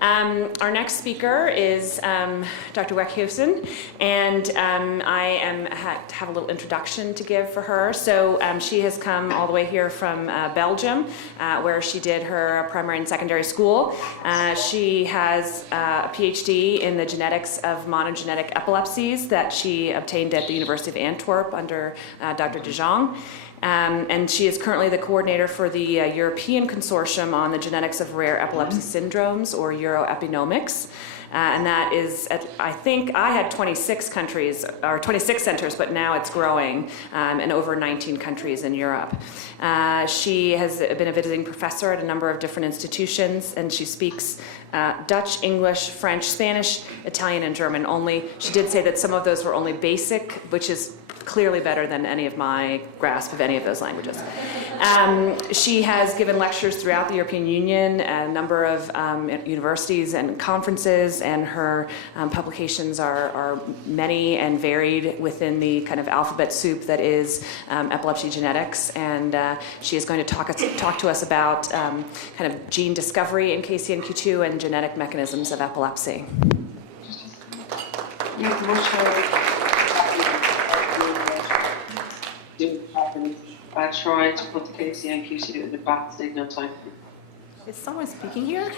Our next speaker is Dr. Wekhuizen, and I have a little introduction to give for her. So she has come all the way here from Belgium, where she did her primary and secondary school. She has a PhD in the genetics of monogenetic epilepsies that she obtained at the University of Antwerp under Dr. De Jong. And she is currently the coordinator for the European Consortium on the Genetics of Rare Epilepsy Syndromes, or Euroepinomics. And that is, I think I had 26 countries, or 26 centers, but now it's growing in over 19 countries in Europe. She has been a visiting professor at a number of different institutions, and she speaks Dutch, English, French, Spanish, Italian, and German only. She did say that some of those were only basic, which is clearly better than any of my grasp of any of those languages. She has given lectures throughout the European Union, a number of universities and conferences, and her publications are many and varied within the kind of alphabet soup that is epilepsy genetics. And she is going to talk to us about kind of gene discovery in KCNQ2 and genetic mechanisms of epilepsy. I tried to put the KCNQ2 in the back signal type. Is someone speaking here?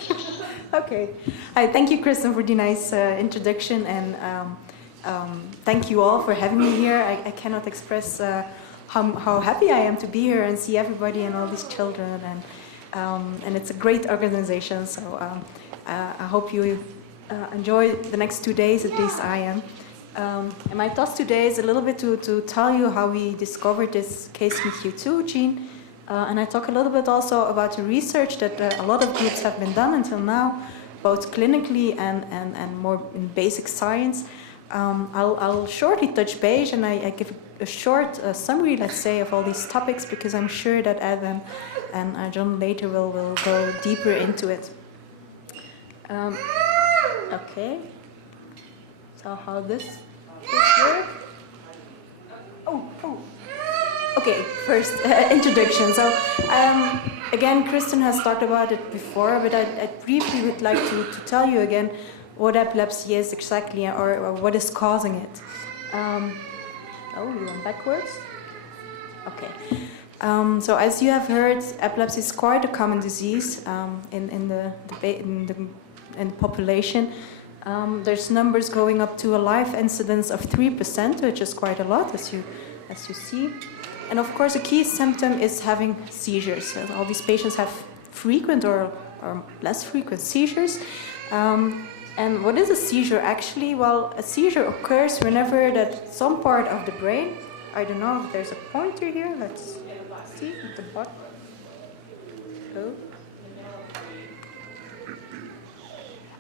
Okay. Hi, thank you, Kristen, for the nice introduction, and thank you all for having me here. I cannot express how happy I am to be here and see everybody and all these children, and it's a great organization. So I hope you enjoy the next 2 days, at least I am. And my task today is a little bit to tell you how we discovered this KCNQ2 gene. And I talk a little bit also about the research that a lot of groups have been done until now, both clinically and more in basic science. I'll shortly touch base, and I give a short summary, let's say, of all these topics, because I'm sure that Ed and John later will go deeper into it. Okay. So how this work? Oh. Okay, first introduction. So again, Kristen has talked about it before, but I briefly would like to tell you again what epilepsy is exactly, or what is causing it. Oh, you went backwards? Okay. So as you have heard, epilepsy is quite a common disease in the population. There's numbers going up to a life incidence of 3%, which is quite a lot, as you see. And of course, a key symptom is having seizures. So all these patients have frequent or less frequent seizures. And what is a seizure actually? Well, a seizure occurs whenever that some part of the brain, I don't know if there's a pointer here, let's see at the bottom.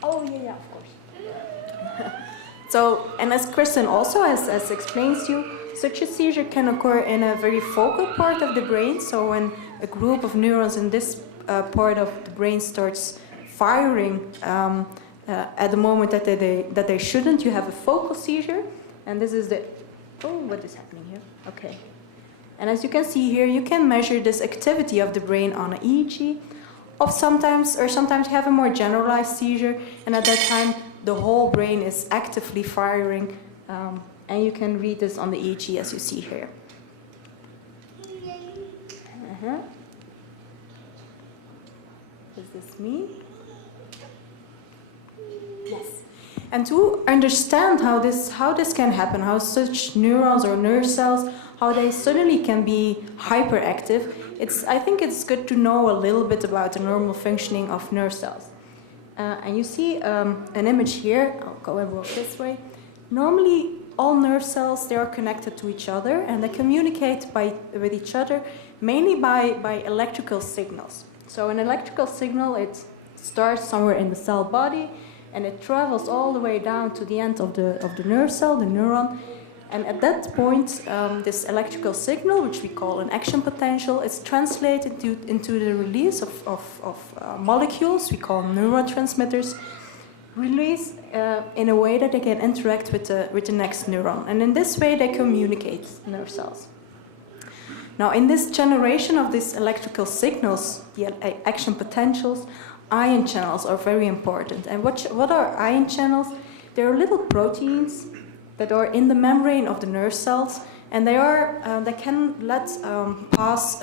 Oh, yeah, of course. So, and as Kristen also has explained to you, such a seizure can occur in a very focal part of the brain. So when a group of neurons in this part of the brain starts firing at the moment that they shouldn't, you have a focal seizure. And this is the, what is happening here? Okay. And as you can see here, you can measure this activity of the brain on an EEG. Sometimes you have a more generalized seizure, and at that time the whole brain is actively firing, and you can read this on the EEG as you see here. Is this me? Yes. And to understand how this can happen, how such neurons or nerve cells, how they suddenly can be hyperactive, I think it's good to know a little bit about the normal functioning of nerve cells. And you see an image here. I'll go and walk this way. Normally, all nerve cells, they are connected to each other, and they communicate with each other mainly by electrical signals. So an electrical signal, it starts somewhere in the cell body, and it travels all the way down to the end of the nerve cell, the neuron. And at that point, this electrical signal, which we call an action potential, is translated into the release of molecules we call neurotransmitters, release in a way that they can interact with the next neuron. And in this way, they communicate, nerve cells. Now, in this generation of these electrical signals, the action potentials, ion channels are very important. And what are ion channels? They're little proteins that are in the membrane of the nerve cells, and they can let pass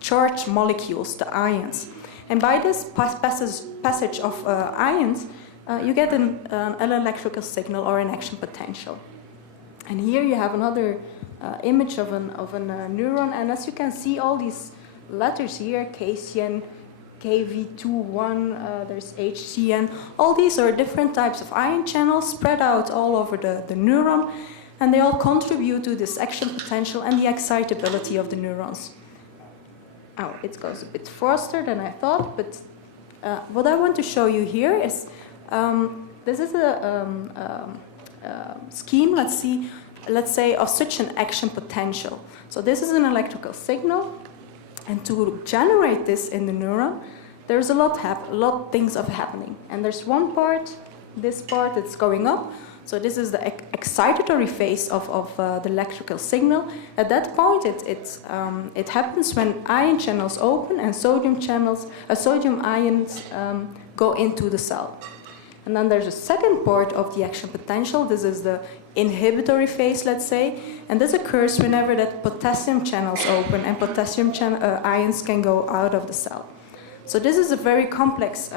charged molecules, the ions. And by this passage of ions, you get an electrical signal or an action potential. And here you have another image of a neuron, and as you can see, all these letters here, KCN, KV21, there's HCN, all these are different types of ion channels spread out all over the neuron, and they all contribute to this action potential and the excitability of the neurons. Oh, it goes a bit faster than I thought, but what I want to show you here is, this is a scheme, let's say, of such an action potential. So this is an electrical signal, and to generate this in the neuron, there's a lot things of happening. And there's one part, this part that's going up. So this is the excitatory phase of the electrical signal. At that point, it happens when ion channels open and sodium ions go into the cell. And then there's a second part of the action potential. This is the inhibitory phase, let's say, and this occurs whenever that potassium channels open and potassium ions can go out of the cell. So this is a very complex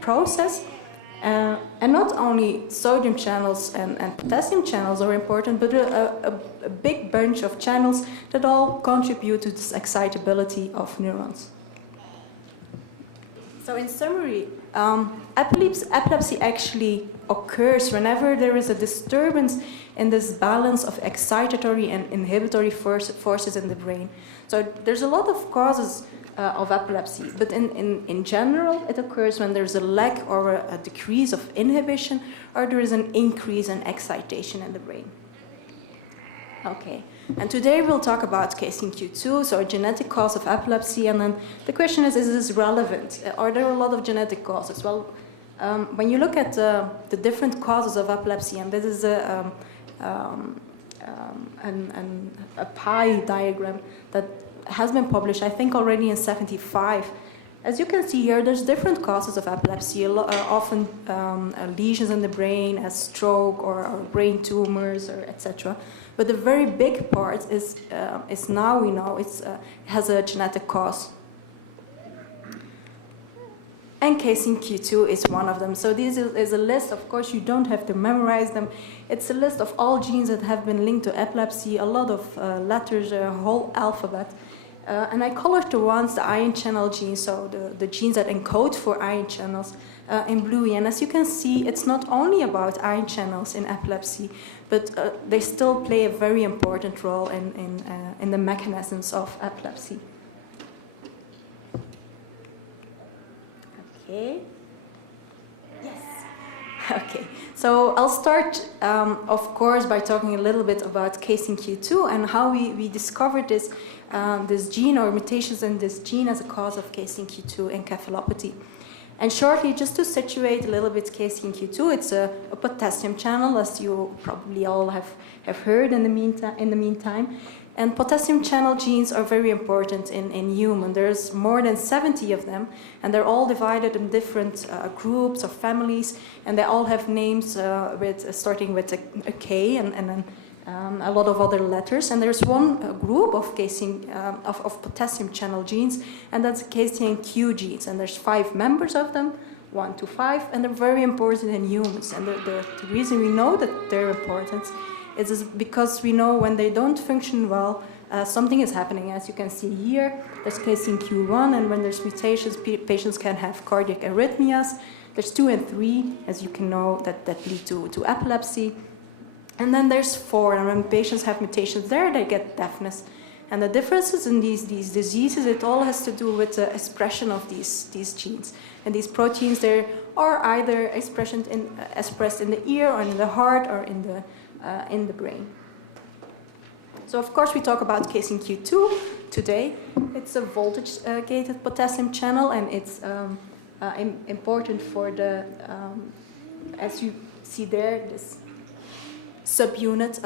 process, and not only sodium channels and potassium channels are important, but a big bunch of channels that all contribute to this excitability of neurons. So in summary, epilepsy actually occurs whenever there is a disturbance in this balance of excitatory and inhibitory forces in the brain. So there's a lot of causes of epilepsy, but in general, it occurs when there's a lack or a decrease of inhibition, or there is an increase in excitation in the brain. Okay, and today we'll talk about KCNQ2, so a genetic cause of epilepsy, and then the question is this relevant? Are there a lot of genetic causes? Well, when you look at the different causes of epilepsy, and this is a pie diagram that has been published, I think, already in '75. As you can see here, there's different causes of epilepsy, often lesions in the brain as stroke or brain tumors, or etc. But the very big part is now we know it has a genetic cause. And KCNQ2 is one of them. So this is a list. Of course, you don't have to memorize them. It's a list of all genes that have been linked to epilepsy, a lot of letters, a whole alphabet. And I colored the ones, the ion channel genes, so the genes that encode for ion channels, in blue. And as you can see, it's not only about ion channels in epilepsy, but they still play a very important role in the mechanisms of epilepsy. Okay. Yes. Okay. So I'll start, of course, by talking a little bit about KCNQ2 and how we discovered this gene or mutations in this gene as a cause of KCNQ2 encephalopathy. And shortly, just to situate a little bit KCNQ2, it's a potassium channel, as you probably all have heard in the meantime. And potassium channel genes are very important in human. There's more than 70 of them, and they're all divided in different groups or families, and they all have names starting with a K and then a lot of other letters. And there's one group of potassium channel genes, and that's KCNQ genes. And there's 5 members of them, 1 to 5, and they're very important in humans. And the reason we know that they're important is because we know when they don't function well, something is happening. As you can see here, there's KCNQ1, and when there's mutations, patients can have cardiac arrhythmias. There's 2 and 3, as you can know, that lead to epilepsy. And then there's 4, and when patients have mutations there, they get deafness. And the differences in these diseases, it all has to do with the expression of these genes. And these proteins, they are either expressed in the ear, or in the heart, or in the brain. So of course we talk about KCNQ2 today. It's a voltage-gated potassium channel, and it's important for the, as you see there, this subunit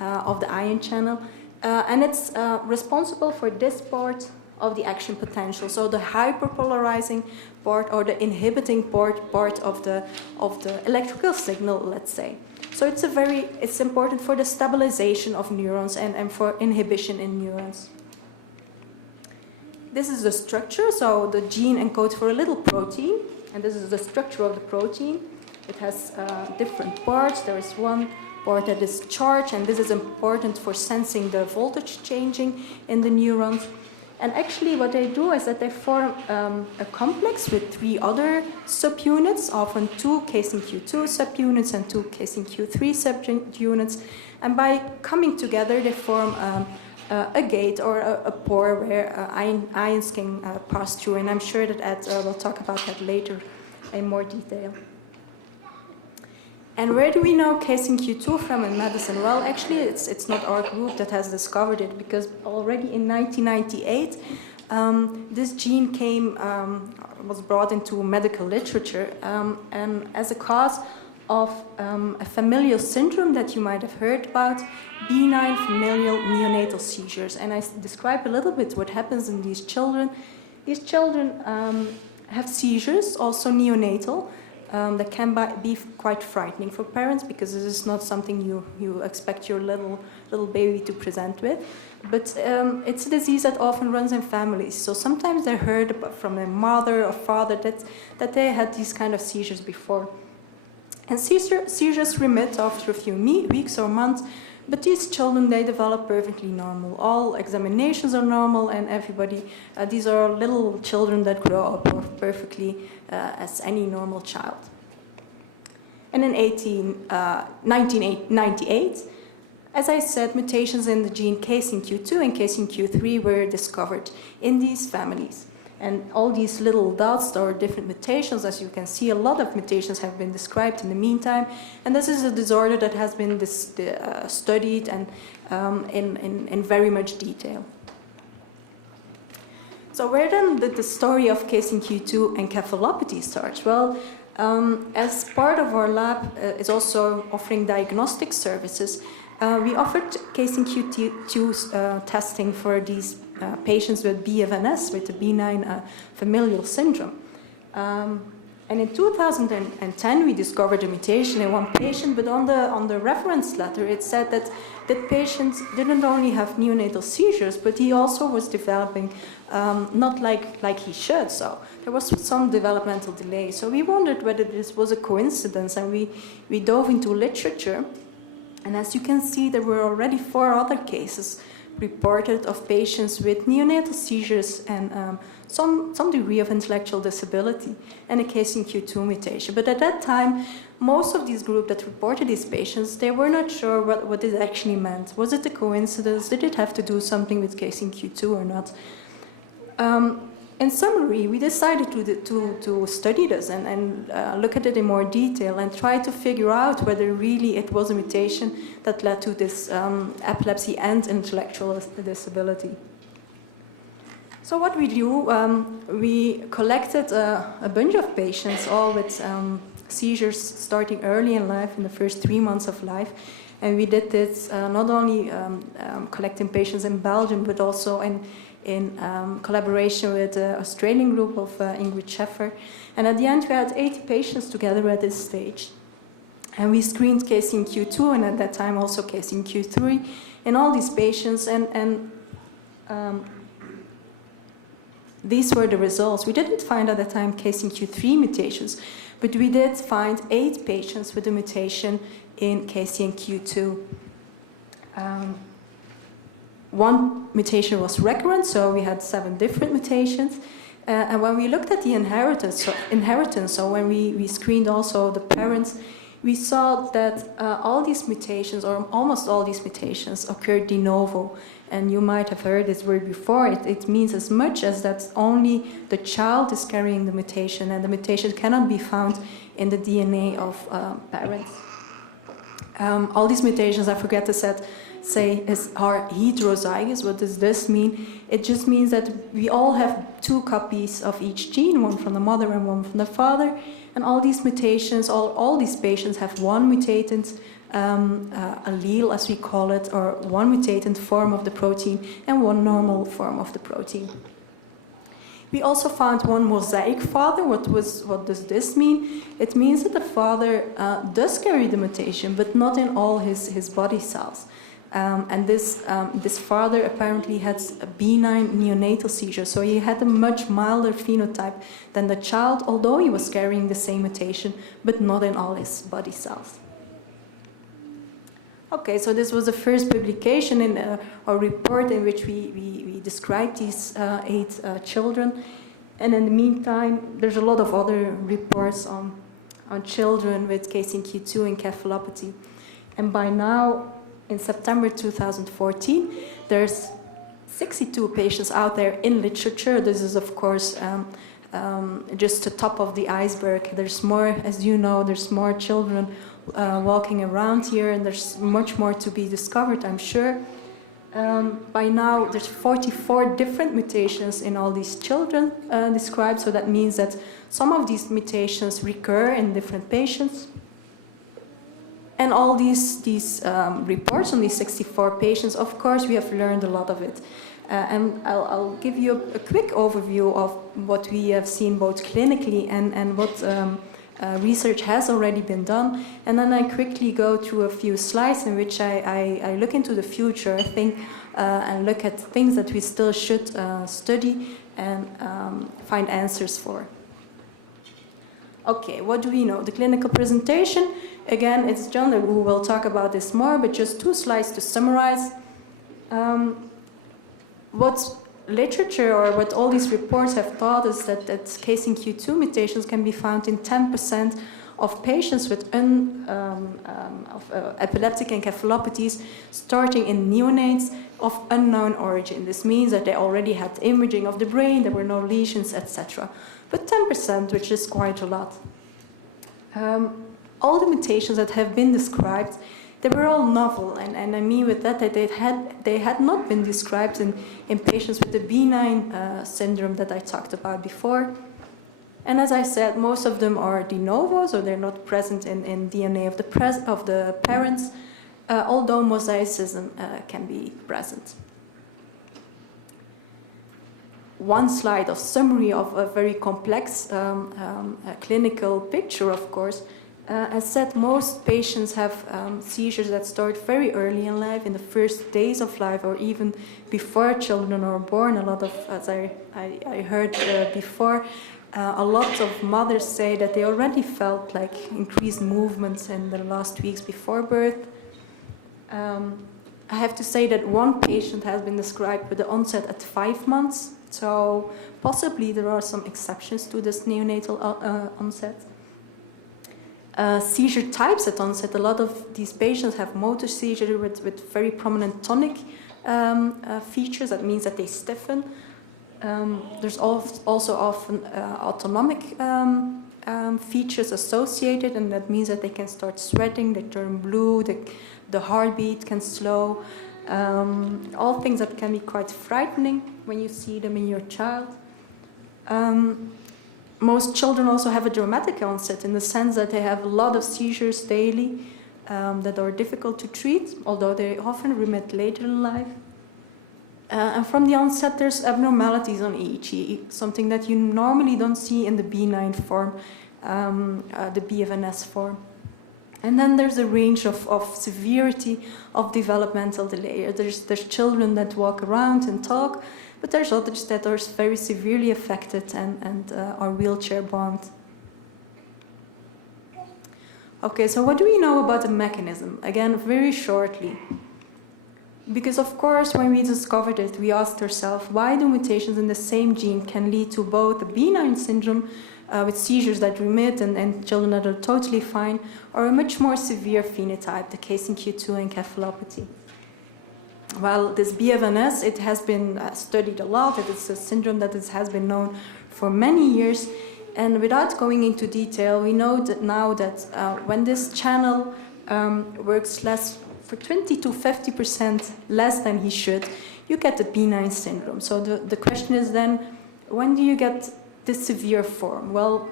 of the ion channel. And it's responsible for this part of the action potential, so the hyperpolarizing part or the inhibiting part of the electrical signal, let's say. So it's important for the stabilization of neurons and for inhibition in neurons. This is the structure, so the gene encodes for a little protein, and this is the structure of the protein. It has different parts. There is one part that is charged, and this is important for sensing the voltage changing in the neurons. And actually what they do is that they form a complex with 3 other subunits, often 2 KCNQ2 subunits and 2 KCNQ3 subunits. And by coming together, they form a gate or a pore where ions can pass through. And I'm sure that Ed will talk about that later in more detail. And where do we know KCNQ2 from in medicine? Well, actually, it's not our group that has discovered it, because already in 1998, this gene was brought into medical literature and as a cause of a familial syndrome that you might have heard about, benign familial neonatal seizures. And I describe a little bit what happens in these children. These children have seizures, also neonatal, that can be quite frightening for parents, because this is not something you expect your little baby to present with. But it's a disease that often runs in families. So sometimes they heard from their mother or father that they had these kind of seizures before. And seizures remit after a few weeks or months, but these children, they develop perfectly normal. All examinations are normal, and everybody, these are little children that grow up perfectly as any normal child. And in 1998, as I said, mutations in the gene KCNQ2 and KCNQ3 were discovered in these families. And all these little dots are different mutations. As you can see, a lot of mutations have been described in the meantime. And this is a disorder that has been studied and in very much detail. So where then did the story of KCNQ2 encephalopathy start? Well, as part of our lab is also offering diagnostic services, we offered KCNQ2 testing for these patients with BFNS, with the benign familial syndrome. And in 2010, we discovered a mutation in one patient, but on the reference letter, it said that that patient didn't only have neonatal seizures, but he also was developing not like he should. So there was some developmental delay. So we wondered whether this was a coincidence, and we dove into literature. And as you can see, there were already 4 other cases reported of patients with neonatal seizures and some degree of intellectual disability and a KCNQ2 mutation. But at that time, most of these groups that reported these patients, they were not sure what it actually meant. Was it a coincidence? Did it have to do something with KCNQ2 or not? In summary, we decided to study this and look at it in more detail and try to figure out whether really it was a mutation that led to this epilepsy and intellectual disability. So what we do, we collected a bunch of patients, all with seizures starting early in life, in the first 3 months of life. And we did this not only collecting patients in Belgium, but also in collaboration with the Australian group of Ingrid Scheffer. And at the end, we had 80 patients together at this stage. And we screened KCNQ2 and at that time also KCNQ3 in all these patients. And these were the results. We didn't find at the time KCNQ3 mutations, but we did find 8 patients with a mutation in KCNQ2. One mutation was recurrent, so we had 7 different mutations. And when we looked at the inheritance, so when we screened also the parents, we saw that all these mutations, or almost all these mutations, occurred de novo. And you might have heard this word before. It means as much as that only the child is carrying the mutation, and the mutation cannot be found in the DNA of parents. All these mutations, I forget to say, are heterozygous. What does this mean? It just means that we all have 2 copies of each gene, one from the mother and one from the father. And all these mutations, all these patients have one mutated allele, as we call it, or one mutated form of the protein and one normal form of the protein. We also found one mosaic father. What does this mean? It means that the father does carry the mutation, but not in all his body cells. And this father apparently had a benign neonatal seizure, so he had a much milder phenotype than the child, although he was carrying the same mutation, but not in all his body cells. Okay, so this was the first publication in a report in which we described these 8 children. And in the meantime, there's a lot of other reports on children with KCNQ2 encephalopathy. And by now, in September 2014, there's 62 patients out there in literature. This is, of course, just the top of the iceberg. There's more, as you know, there's more children walking around here, and there's much more to be discovered, I'm sure. By now, there's 44 different mutations in all these children described, so that means that some of these mutations recur in different patients. And all these reports on these 64 patients, of course, we have learned a lot of it. And I'll give you a quick overview of what we have seen both clinically and what research has already been done. And then I quickly go through a few slides in which I look into the future, I think, and look at things that we still should study and find answers for. Okay, what do we know? The clinical presentation, again, it's John who will talk about this more, but just 2 slides to summarize. What literature or what all these reports have taught us that KCNQ2 mutations can be found in 10% of patients with epileptic encephalopathies starting in neonates of unknown origin. This means that they already had imaging of the brain, there were no lesions, etc. But 10%, which is quite a lot. All the mutations that have been described, they were all novel, and I mean with that they had not been described in patients with the benign syndrome that I talked about before. And as I said, most of them are de novo, so they're not present in DNA of the parents, although mosaicism can be present. One slide of summary of a very complex clinical picture, of course. As said, most patients have seizures that start very early in life, in the first days of life, or even before children are born. A lot of, as I heard before, a lot of mothers say that they already felt like increased movements in the last weeks before birth. I have to say that one patient has been described with the onset at 5 months, so possibly there are some exceptions to this neonatal onset. Seizure types at onset, a lot of these patients have motor seizure with very prominent tonic features. That means that they stiffen. There's also often autonomic features associated, and that means that they can start sweating, they turn blue, the heartbeat can slow. All things that can be quite frightening when you see them in your child. Most children also have a dramatic onset in the sense that they have a lot of seizures daily that are difficult to treat, although they often remit later in life. And from the onset, there's abnormalities on EEG, something that you normally don't see in the benign form, the BFNS form. And then there's a range of severity of developmental delay. There's children that walk around and talk, but there's others that are very severely affected and are wheelchair bound. Okay, so what do we know about the mechanism? Again, very shortly. Because of course, when we discovered it, we asked ourselves, why do mutations in the same gene can lead to both a benign syndrome with seizures that remit and children that are totally fine, or a much more severe phenotype, the KCNQ2 encephalopathy? Well, this BFNS, it has been studied a lot. It is a syndrome that has been known for many years. And without going into detail, we know that now that when this channel works for 20 to 50% less than he should, you get the benign syndrome. So the question is then, when do you get this severe form? Well,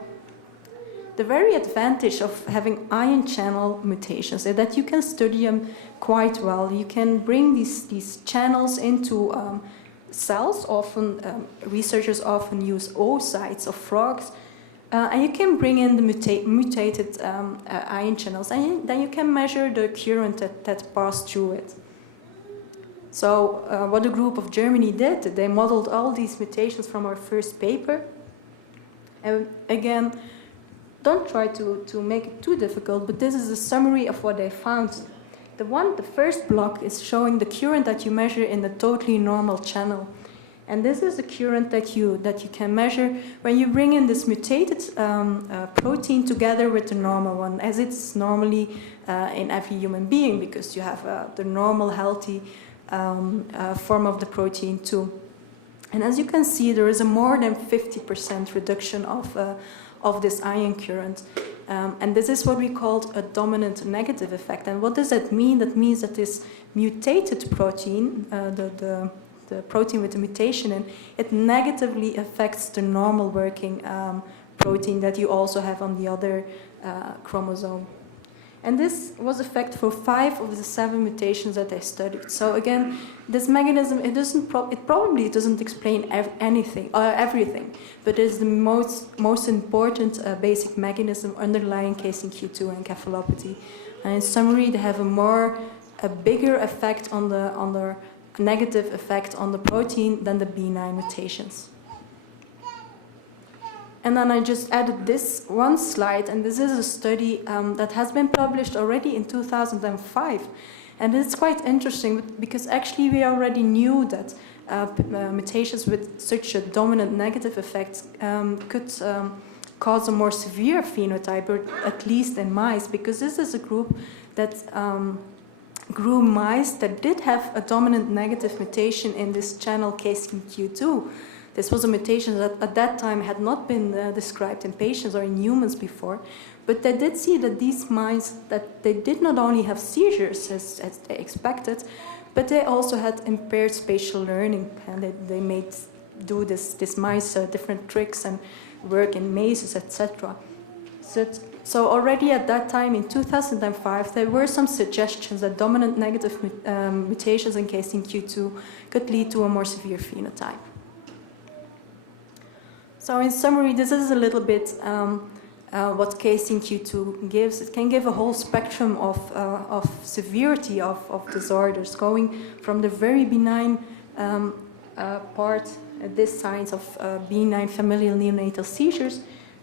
the very advantage of having ion channel mutations is that you can study them quite well. You can bring these channels into cells, often researchers often use oocytes of frogs, and you can bring in the mutated ion channels, and then you can measure the current that passed through it. So what the group of Germany did, they modeled all these mutations from our first paper. And again, don't try to make it too difficult, but this is a summary of what they found. The first block is showing the current that you measure in the totally normal channel. And this is the current that you can measure when you bring in this mutated protein together with the normal one, as it's normally in every human being, because you have the normal healthy form of the protein too. And as you can see, there is a more than 50% reduction of this ion current. And this is what we call a dominant negative effect. And what does that mean? That means that this mutated protein, the protein with the mutation in, it negatively affects the normal working protein that you also have on the other chromosome. And this was effect for 5 of the 7 mutations that I studied. So again, this mechanism, it probably doesn't explain everything, but it's the most important basic mechanism underlying KCNQ2 encephalopathy. And in summary, they have a bigger effect on the negative effect on the protein than the B9 mutations. And then I just added this one slide, and this is a study that has been published already in 2005. And it's quite interesting because actually we already knew that mutations with such a dominant negative effect could cause a more severe phenotype, or at least in mice, because this is a group that grew mice that did have a dominant negative mutation in this channel KCNQ2. This was a mutation that at that time had not been described in patients or in humans before, but they did see that these mice, that they did not only have seizures as they expected, but they also had impaired spatial learning, and they made do this mice different tricks and work in mazes, etc. So already at that time in 2005, there were some suggestions that dominant negative mutations in KCNQ2 could lead to a more severe phenotype. So in summary, this is a little bit what KCNQ2 gives. It can give a whole spectrum of severity of disorders, going from the very benign part, this signs of benign familial neonatal seizures,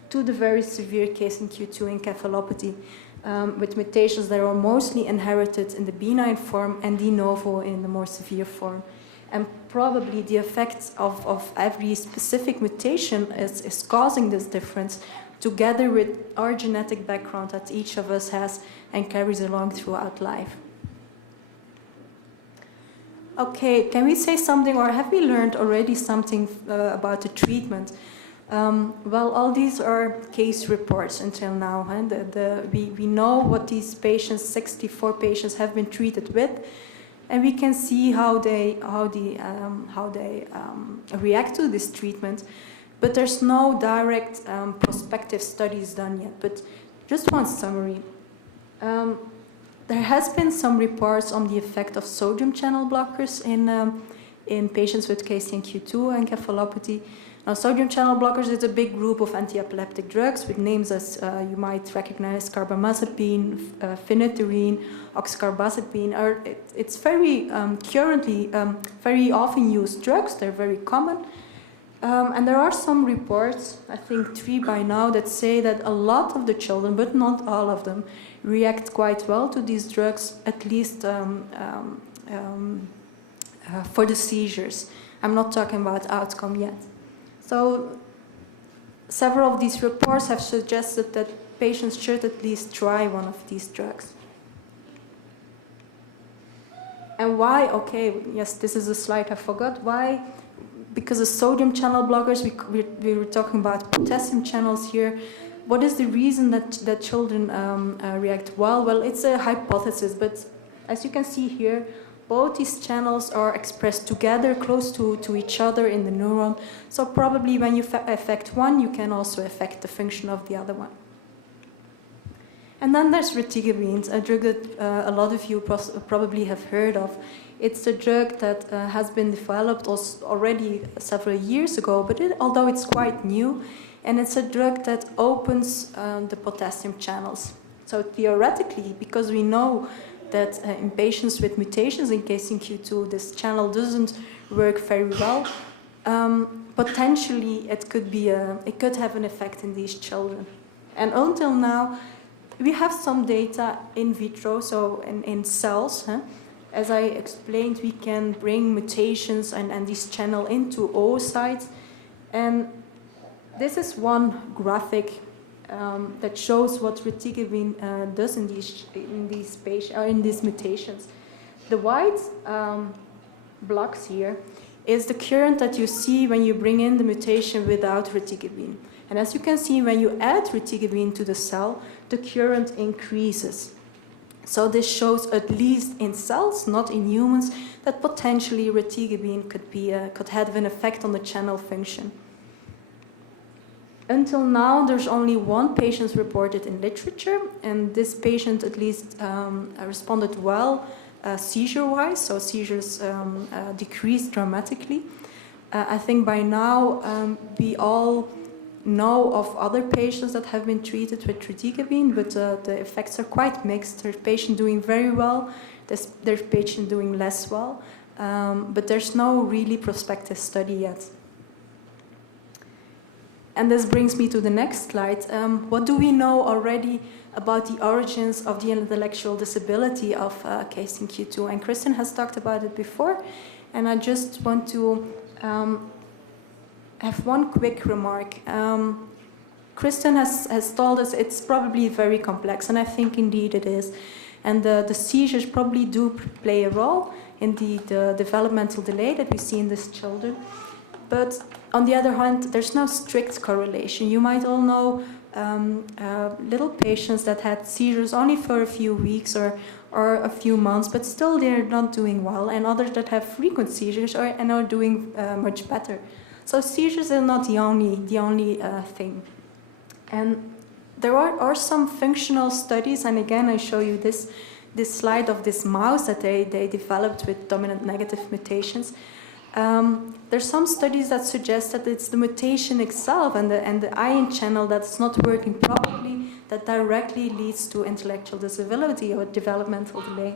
to the very severe KCNQ2 encephalopathy, with mutations that are mostly inherited in the benign form and de novo in the more severe form. And probably the effects of every specific mutation is causing this difference, together with our genetic background that each of us has and carries along throughout life. Okay, can we say something, or have we learned already something about the treatment? Well, all these are case reports until now. We know what these patients, 64 patients, have been treated with. And we can see how they react to this treatment, but there's no direct prospective studies done yet. But just one summary. There has been some reports on the effect of sodium channel blockers in patients with KCNQ2 encephalopathy. Now, sodium channel blockers is a big group of anti-epileptic drugs with names as you might recognize: carbamazepine, phenytoin, oxcarbazepine. It's very currently very often used drugs. They're very common. And there are some reports, I think 3 by now, that say that a lot of the children, but not all of them, react quite well to these drugs, at least for the seizures. I'm not talking about outcome yet. So several of these reports have suggested that patients should at least try one of these drugs. And why? Okay, yes, this is a slide I forgot. Why? Because of sodium channel blockers, we were talking about potassium channels here. What is the reason that children react well? Well, it's a hypothesis, but as you can see here, both these channels are expressed together, close to each other in the neuron. So probably when you affect one, you can also affect the function of the other one. And then there's retigabine, a drug that a lot of you probably have heard of. It's a drug that has been developed already several years ago, but although it's quite new, and it's a drug that opens the potassium channels. So theoretically, because we know that in patients with mutations in KCNQ2, this channel doesn't work very well, potentially it could have an effect in these children. And until now, we have some data in vitro, so in cells. As I explained, we can bring mutations and this channel into oocytes. And this is one graphic that shows what retigabine does in these mutations. The white blocks here is the current that you see when you bring in the mutation without retigabine. And as you can see, when you add retigabine to the cell, the current increases. So this shows, at least in cells, not in humans, that potentially retigabine could have an effect on the channel function. Until now, there's only one patient reported in literature, and this patient at least responded well seizure-wise, so seizures decreased dramatically. I think by now we all know of other patients that have been treated with retigabine, but the effects are quite mixed. There's patient doing very well, there's patient doing less well, but there's no really prospective study yet. And this brings me to the next slide. What do we know already about the origins of the intellectual disability of KCNQ2? And Kristen has talked about it before, and I just want to have one quick remark. Kristen has told us it's probably very complex, and I think indeed it is. And the seizures probably do play a role in the developmental delay that we see in these children. But on the other hand, there's no strict correlation. You might all know little patients that had seizures only for a few weeks or a few months, but still they're not doing well, and others that have frequent seizures and are doing much better. So seizures are not the only thing. And there are some functional studies, and again I show you this slide of this mouse that they developed with dominant negative mutations. There's some studies that suggest that it's the mutation itself and the ion channel that's not working properly that directly leads to intellectual disability or developmental delay.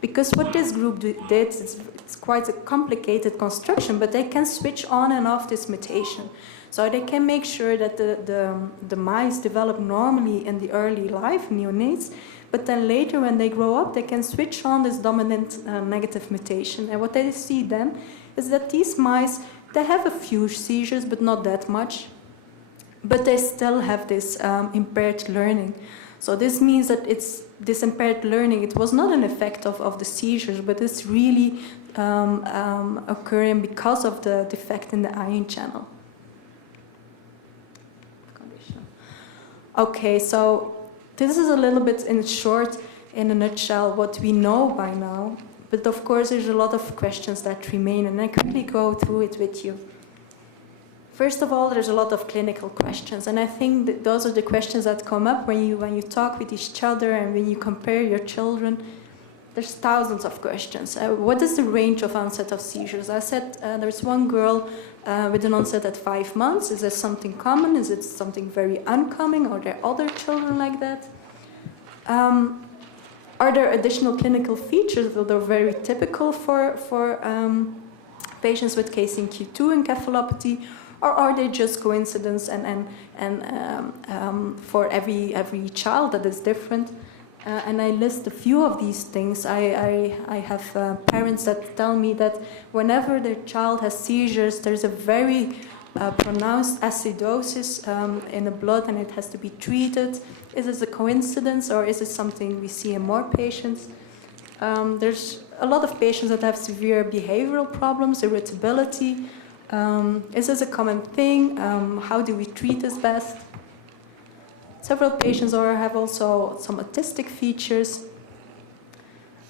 Because what this group did, it's quite a complicated construction, but they can switch on and off this mutation. So they can make sure that the mice develop normally in the early life, neonates, but then later when they grow up, they can switch on this dominant negative mutation. And what they see then is that these mice, they have a few seizures, but not that much, but they still have this impaired learning. So this means that it's this impaired learning, it was not an effect of the seizures, but it's really occurring because of the defect in the ion channel. Okay, so this is a little bit in short, in a nutshell, what we know by now. But of course, there's a lot of questions that remain, and I quickly go through it with you. First of all, there's a lot of clinical questions, and I think that those are the questions that come up when you talk with each other and when you compare your children. There's thousands of questions. What is the range of onset of seizures? I said there's one girl with an onset at 5 months. Is this something common? Is it something very uncommon? Are there other children like that? Are there additional clinical features that are very typical for patients with KCNQ2 encephalopathy? Or are they just coincidence and for every child that is different? And I list a few of these things. I have parents that tell me that whenever their child has seizures, there's a very pronounced acidosis in the blood, and it has to be treated. Is this a coincidence, or is it something we see in more patients? There's a lot of patients that have severe behavioral problems, irritability. Is this a common thing? How do we treat this best? Several patients have also some autistic features.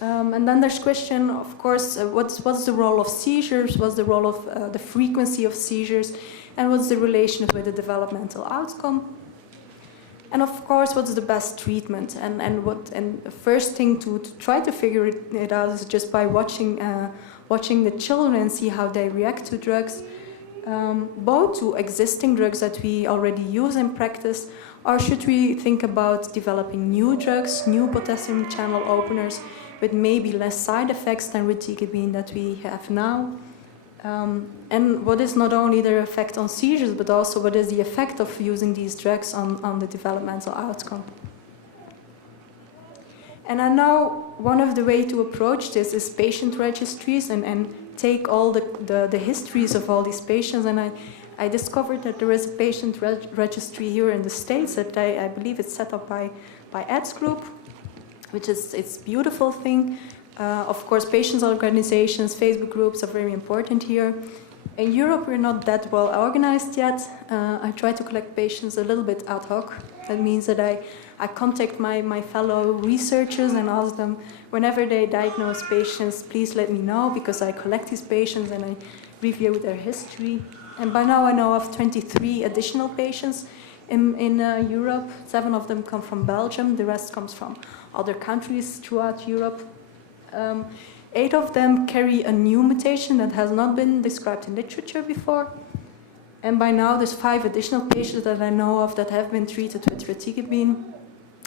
And then there's question, of course, what's the role of seizures? What's the role of the frequency of seizures? And what's the relation with the developmental outcome? And of course, what's the best treatment? And the first thing to try to figure it out is just by watching the children and see how they react to drugs, both to existing drugs that we already use in practice, or should we think about developing new drugs, new potassium channel openers with maybe less side effects than reticabine that we have now? And what is not only their effect on seizures, but also what is the effect of using these drugs on the developmental outcome? And I know one of the ways to approach this is patient registries and take all the histories of all these patients. And I discovered that there is a patient registry here in the States that I believe it's set up by Ed's group, which is it's a beautiful thing. Of course, patients organizations, Facebook groups are very important here. In Europe, we're not that well organized yet. I try to collect patients a little bit ad hoc. That means that I contact my fellow researchers and ask them, whenever they diagnose patients, please let me know, because I collect these patients and I review their history. And by now I know of 23 additional patients in Europe. 7 of them come from Belgium. The rest comes from other countries throughout Europe. 8 of them carry a new mutation that has not been described in literature before. And by now there's 5 additional patients that I know of that have been treated with reticabine,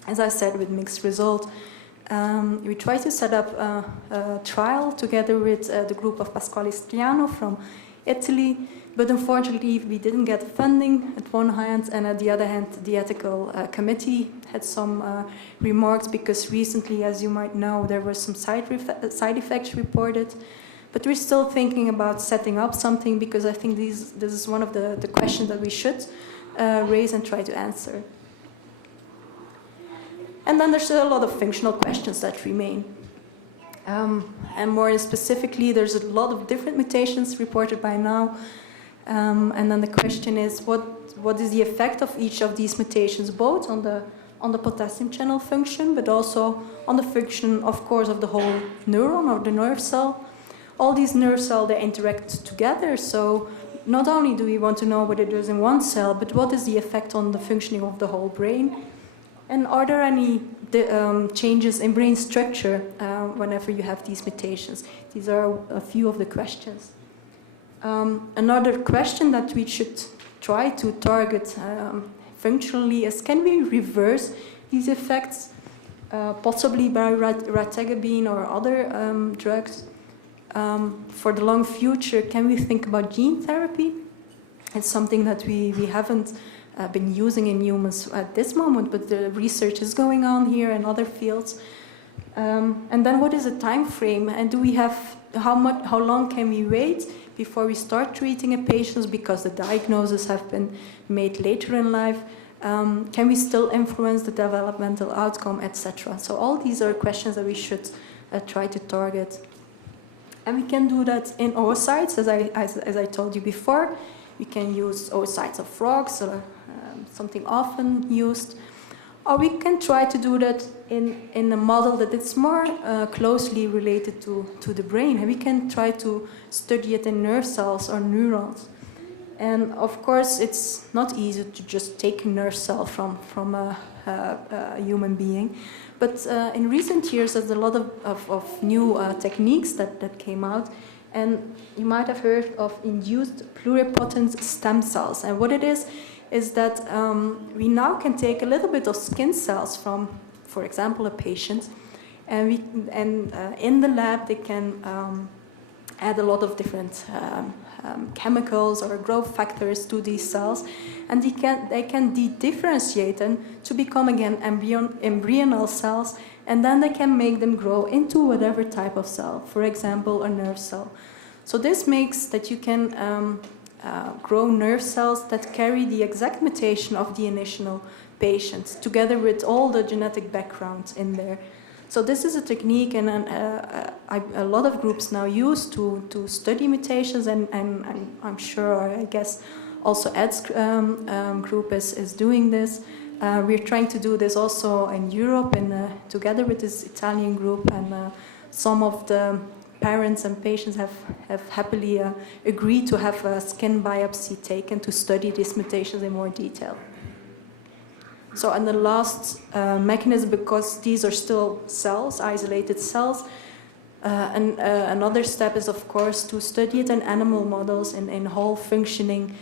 as I said, with mixed result. We tried to set up a trial together with the group of Pasquale Striano from Italy, but unfortunately we didn't get funding at one hand, and at the other hand the ethical committee had some remarks, because recently, as you might know, there were some side effects reported. But we're still thinking about setting up something, because I think this is one of the questions that we should raise and try to answer. And then there's a lot of functional questions that remain. And more specifically, there's a lot of different mutations reported by now. And then the question is, what is the effect of each of these mutations, both on the potassium channel function, but also on the function, of course, of the whole neuron or the nerve cell. All these nerve cells, they interact together, so not only do we want to know what it does in one cell, but what is the effect on the functioning of the whole brain? And are there any changes in brain structure whenever you have these mutations? These are a few of the questions. Another question that we should try to target functionally is, can we reverse these effects, possibly by reticabine or other drugs? For the long future, can we think about gene therapy? It's something that we haven't been using in humans at this moment, but the research is going on here in other fields. And then what is the time frame? And do we have, how long can we wait before we start treating a patient, because the diagnoses have been made later in life? Can we still influence the developmental outcome, etc.? So all these are questions that we should try to target. And we can do that in oocytes, as I told you before. We can use oocytes of frogs, or something often used. Or we can try to do that in a model that is more closely related to the brain. And we can try to study it in nerve cells or neurons. And of course, it's not easy to just take a nerve cell from a human being. But in recent years, there's a lot of new techniques that came out. And you might have heard of induced pluripotent stem cells. And what it is that we now can take a little bit of skin cells from, for example, a patient, and in the lab they can add a lot of different chemicals or growth factors to these cells, and they can differentiate them to become again embryonal cells, and then they can make them grow into whatever type of cell, for example, a nerve cell. So this makes that you can grow nerve cells that carry the exact mutation of the initial patient, together with all the genetic background in there. So this is a technique, and a lot of groups now use to study mutations, and I'm sure, I guess, also Ed's group is doing this. We're trying to do this also in Europe, and together with this Italian group, and some of the parents and patients have happily agreed to have a skin biopsy taken to study these mutations in more detail. So, and the last mechanism, because these are still cells, isolated cells, and another step is, of course, to study it in animal models, in whole functioning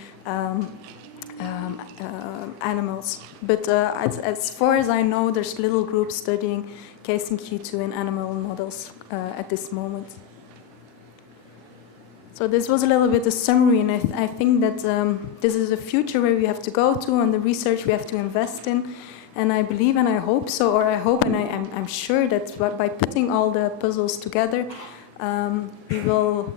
animals. But as far as I know, there's little groups studying KCNQ2 in animal models at this moment. So this was a little bit a summary, and I think that this is a future where we have to go to, and the research we have to invest in. And I believe and I hope so, or I hope and I'm sure that by putting all the puzzles together, we will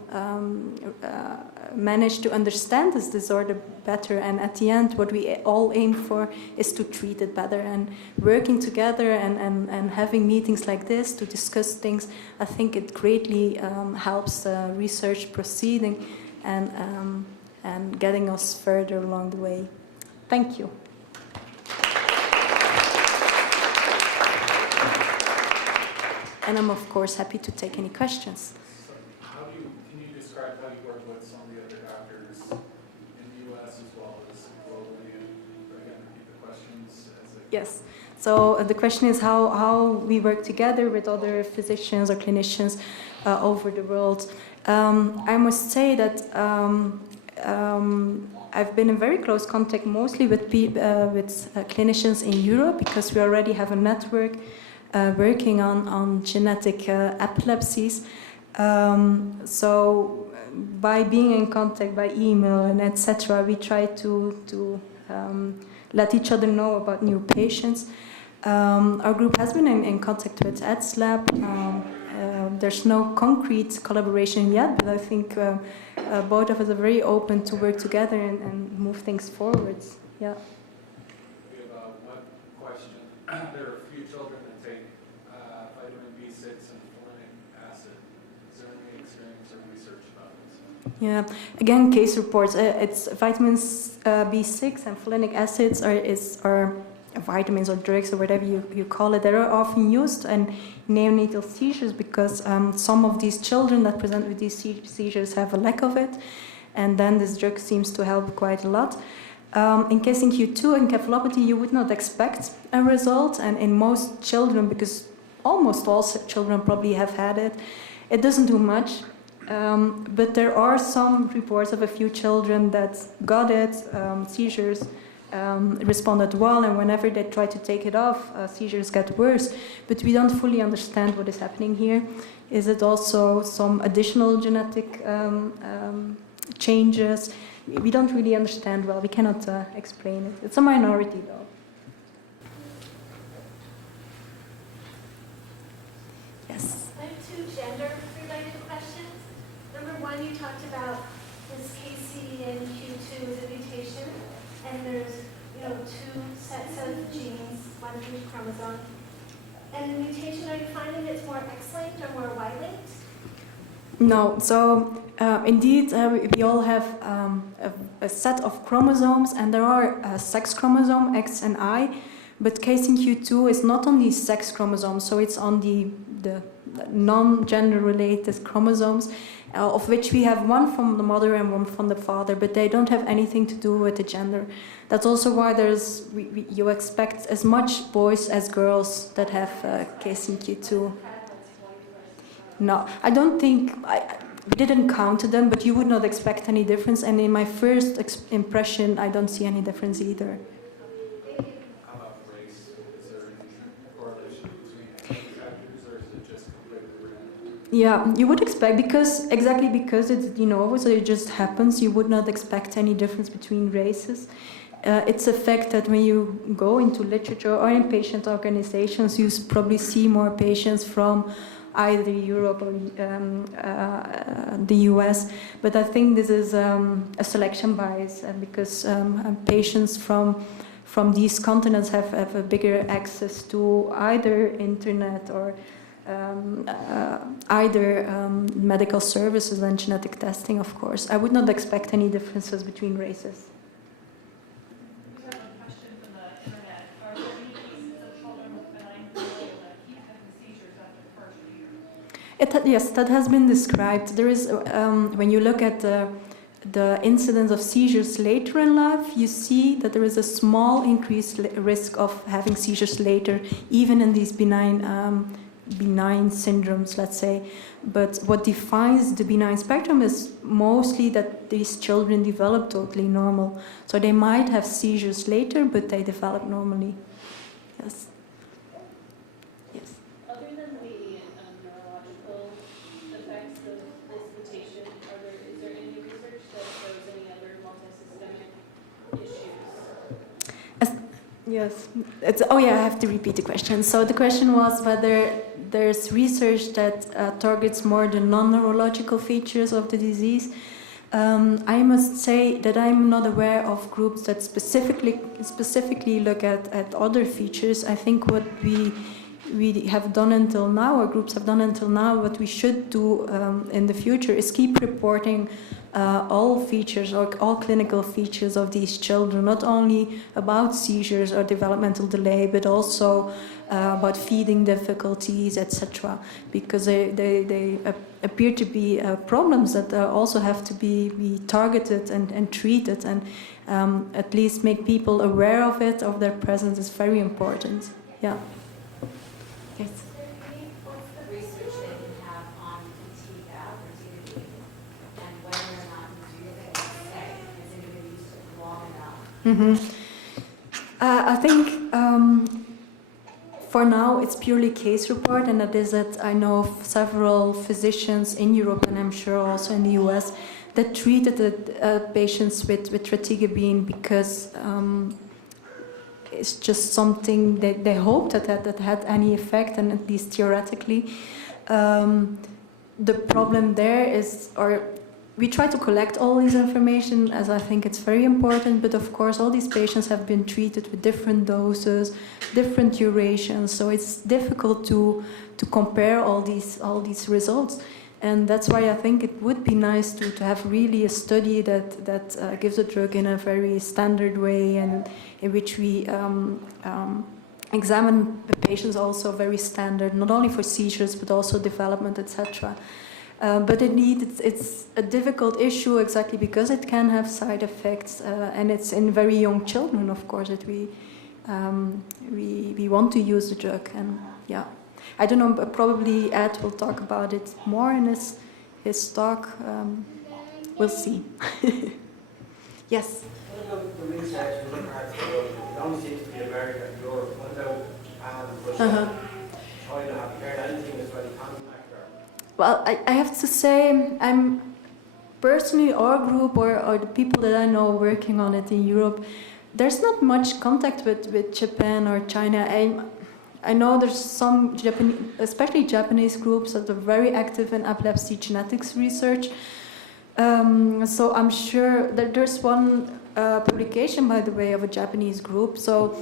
manage to understand this disorder better. And at the end, what we all aim for is to treat it better. And working together and having meetings like this to discuss things, I think it greatly helps research proceeding and getting us further along the way. Thank you. And I'm, of course, happy to take any questions. So can you describe how you work with some of the other doctors in the U.S. as well as globally? And again, repeat the questions as they... Yes. So the question is how we work together with other physicians or clinicians over the world. I must say that I've been in very close contact mostly with clinicians in Europe, because we already have a network working on genetic epilepsies. So by being in contact by email and etc., we try to let each other know about new patients. Our group has been in contact with Ed's lab. There's no concrete collaboration yet, but I think both of us are very open to work together and move things forward. Yeah. We have one question. There are a few children that take vitamin B6 and folinic acid. Is there any experience or research about this? Yeah, again, case reports. It's vitamins B6 and folinic acids are vitamins or drugs or whatever you call it. They are often used in neonatal seizures because some of these children that present with these seizures have a lack of it, and then this drug seems to help quite a lot. In KCNQ2 and encephalopathy, you would not expect a result, and in most children, because almost all children probably have had it, it doesn't do much. But there are some reports of a few children that got it, seizures responded well, and whenever they try to take it off, seizures get worse. But we don't fully understand what is happening here. Is it also some additional genetic changes? We don't really understand well. We cannot explain it. It's a minority, though. Yes. I have two gender-related questions. Number one, you talked about this KCNQ2 is a mutation, and there's two sets of genes, one for each chromosome. And the mutation, are you finding it's more X-linked or more Y-linked? No, so indeed we all have a set of chromosomes, and there are sex chromosome X and Y, but KCNQ2 is not on the sex chromosome, so it's on the non-gender related chromosomes, of which we have one from the mother and one from the father, but they don't have anything to do with the gender. That's also why you expect as much boys as girls that have KCNQ2. No, I don't think, we didn't count them, but you would not expect any difference, and in my first impression, I don't see any difference either. How about race? Is there any correlation between any factors, or is it just completely random? Yeah, you would expect, because it's de novo, so it just happens, you would not expect any difference between races. It's a fact that when you go into literature or in patient organizations, you probably see more patients from either Europe or the US, but I think this is a selection bias, because patients from these continents have a bigger access to either internet or either medical services and genetic testing, of course. I would not expect any differences between races. We have a question from the internet. Are there any cases of children with benign polio that keep having seizures after the first year? Yes, that has been described. There is, when you look at the incidence of seizures later in life, you see that there is a small increased risk of having seizures later, even in these benign syndromes, let's say. But what defines the benign spectrum is mostly that these children develop totally normal. So they might have seizures later, but they develop normally. Yes. Yes. Other than the neurological effects of this mutation, is there any research that shows any other multisystemic issues? Yes. I have to repeat the question. So the question was whether there's research that targets more the non-neurological features of the disease. I must say that I'm not aware of groups that specifically look at other features. I think what we have done until now, or groups have done until now, what we should do in the future is keep reporting all features or all clinical features of these children, not only about seizures or developmental delay, but also about feeding difficulties, etc. Because they appear to be problems that also have to be targeted and treated, and at least make people aware of it, of their presence is very important. Yeah. Yes. What's the research that you have on fatigue or TDD, and whether or not you do think it's safe? Is it going to be used long enough? I think for now it's purely case report, and that is that I know of several physicians in Europe, and I'm sure also in the US, that treated patients with retigabine because it's just something that they hoped that had any effect, and at least theoretically. The problem there is, or we try to collect all this information, as I think it's very important, but of course all these patients have been treated with different doses, different durations, so it's difficult to compare all these results. And that's why I think it would be nice to have really a study that gives a drug in a very standard way, and in which we examine the patients also very standard, not only for seizures but also development, etc. But indeed, it's a difficult issue exactly because it can have side effects, and it's in very young children, of course, that we want to use the drug. And yeah, I don't know, but probably Ed will talk about it more in his talk. We'll see. Yes. The research we look at, it only seems to be America and Europe. What about Japan, Russia, China? Have you heard anything that's really contact or? Well, I have to say, I'm personally, our group or the people that I know working on it in Europe, there's not much contact with Japan or China. I know there's some especially Japanese groups that are very active in epilepsy genetics research. So I'm sure that there's one publication, by the way, of a Japanese group. So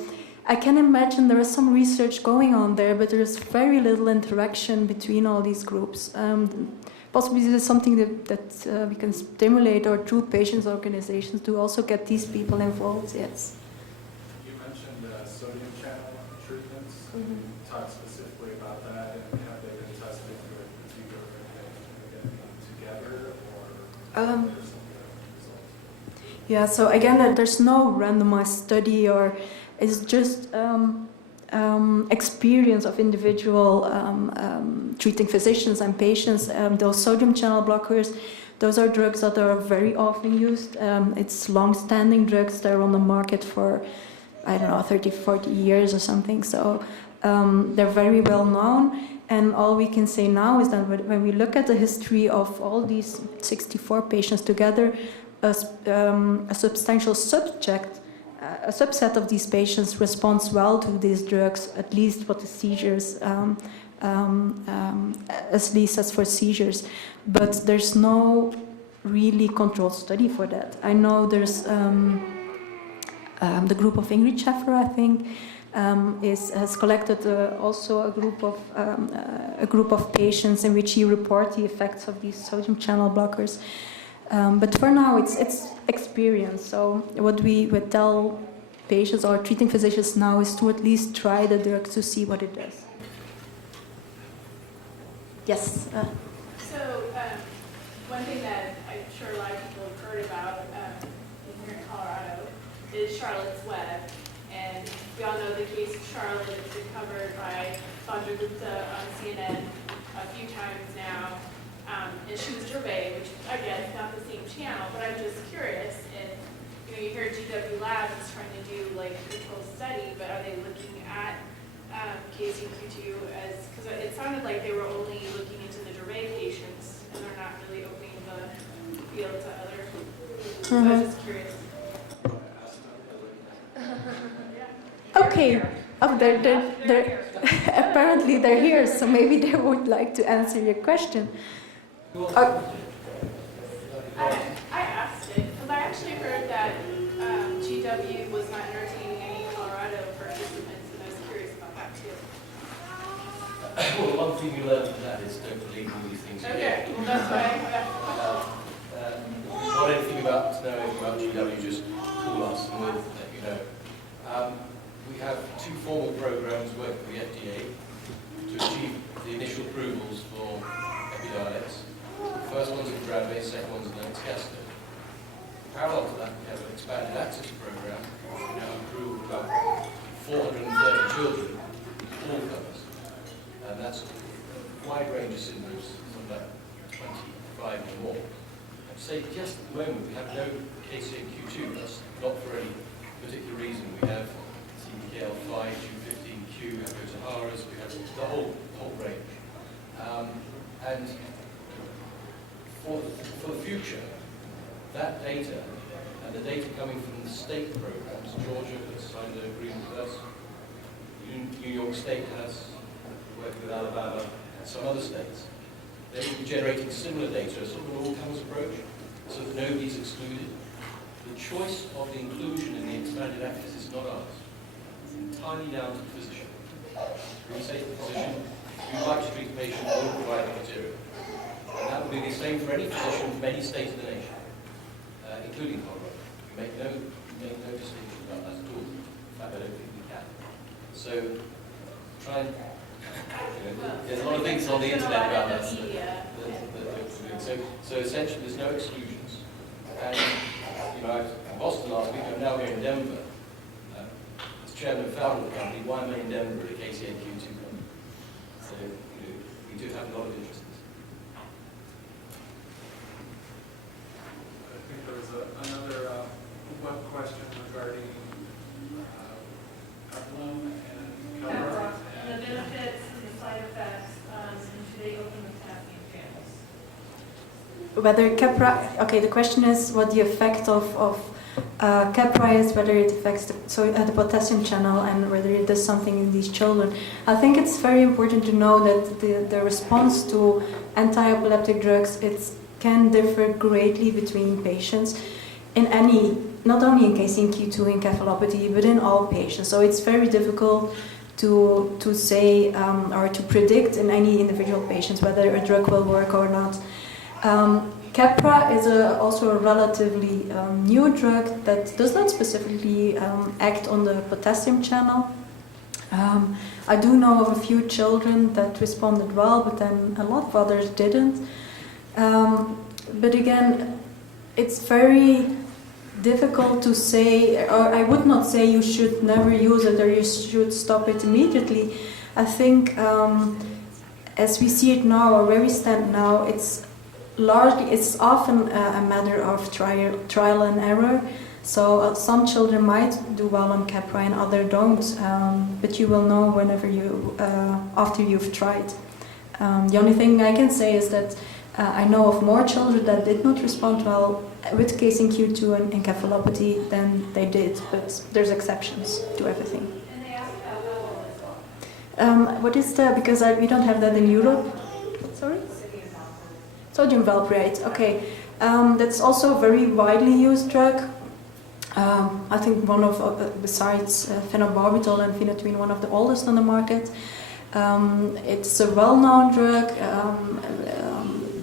I can imagine there is some research going on there, but there's very little interaction between all these groups. Possibly this is something that we can stimulate, or through patients' organizations, to also get these people involved. Yes. You mentioned sodium channel treatments. Talk specifically about that, and have they been tested for fatigue or together, or there's some results? Yeah, so again, there's no randomized study, or it's just experience of individual treating physicians and patients. Those sodium channel blockers, those are drugs that are very often used. It's long-standing drugs. They're on the market for, I don't know, 30, 40 years or something. So they're very well known. And all we can say now is that when we look at the history of all these 64 patients together, a substantial a subset of these patients responds well to these drugs, at least for the seizures, at least as for seizures. But there's no really controlled study for that. I know there's the group of Ingrid Scheffer, I think, has collected also a group of patients in which he reports the effects of these sodium channel blockers. But for now, it's experience. So what we would tell patients or treating physicians now is to at least try the drug to see what it does. Yes. So one thing that I'm sure a lot of people have heard about here in Colorado is Charlotte's Web. And we all know the case of Charlotte. It's been covered by Sandra Gupta on CNN a few times now. And she was Gervais, which again is not the same channel, but I'm just curious if you hear GW Labs is trying to do like a control study, but are they looking at KCNQ2 as, because it sounded like they were only looking into the Gervais patients and they're not really opening the field to other. So I was just curious. Okay. Oh, they're apparently they're here, so maybe they would like to answer your question. I asked it because I actually heard that GW was not entertaining any Colorado participants, and I was curious about that too. Well, one thing you learn from that is don't believe all these things. Okay, well that's what I Not anything about knowing about GW, just call us and we'll let you know. We have two formal programs working with the FDA to achieve the initial approvals for Epidiolex. The first one's in Bradley, the second one's in Lancaster. Parallel to that, we have an expanded access program. We now approve about 430 children, all comers. And that's a wide range of syndromes, from about 25 or more. I'd say just at the moment we have no KCNQ2. That's not for any particular reason. We have CDKL5, Q15Q, we have Otaharas, we have the whole range. And for the future, that data and the data coming from the state programs, Georgia has signed an agreement with us, New York State has, working with Alabama and some other states. They will be generating similar data, a sort of an all-comers approach, so that nobody's excluded. The choice of the inclusion in the expanded access is not ours. It's entirely down to the physician. We say to the physician, if you'd like to treat the patient, we'll provide the material. And that will be the same for any physician from any state of the nation, including Colorado. We make no distinction about that at all. In fact, I don't think we can. So, try and, there's a lot of things on the internet about that. So essentially, there's no exclusions. And, I was in Boston last week, I'm now here in Denver. As chairman and founder of the company, why am I in Denver at a KCNQ2 company? So, we do have a lot of interest. I think there was another web question regarding Peplum and Keppra. The benefits and the side effects, and should they open the potassium channels? Whether Keppra, okay, the question is what the effect of Keppra is, whether it affects the potassium channel and whether it does something in these children. I think it's very important to know that the response to anti-epileptic drugs can differ greatly between patients in any, not only in KCNQ2 encephalopathy, but in all patients. So it's very difficult to say or to predict in any individual patients whether a drug will work or not. Keppra is also a relatively new drug that does not specifically act on the potassium channel. I do know of a few children that responded well, but then a lot of others didn't. But again, it's very difficult to say, or I would not say you should never use it or you should stop it immediately. I think as we see it now, or where we stand now, it's often a matter of trial and error. So some children might do well on Keppra and others don't, but you will know whenever after you've tried. The only thing I can say is that I know of more children that did not respond well with KCNQ2 and encephalopathy than they did, but there's exceptions to everything. And they asked about level as well. What is because we don't have that in Europe? Sorry? Sodium valproate, okay. That's also a very widely used drug. I think one of, besides phenobarbital and phenytoin, one of the oldest on the market. It's a well-known drug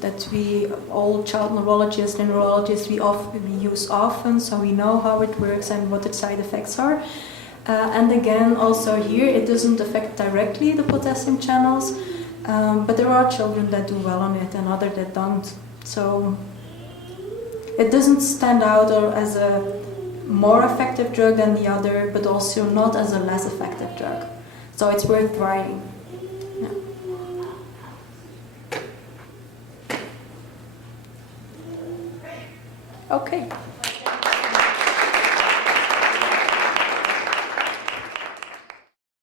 that all child neurologists and neurologists, we use often, so we know how it works and what its side effects are. And again, also here, it doesn't affect directly the potassium channels, but there are children that do well on it and others that don't. So it doesn't stand out or as a more effective drug than the other, but also not as a less effective drug. So it's worth trying. Yeah. Okay.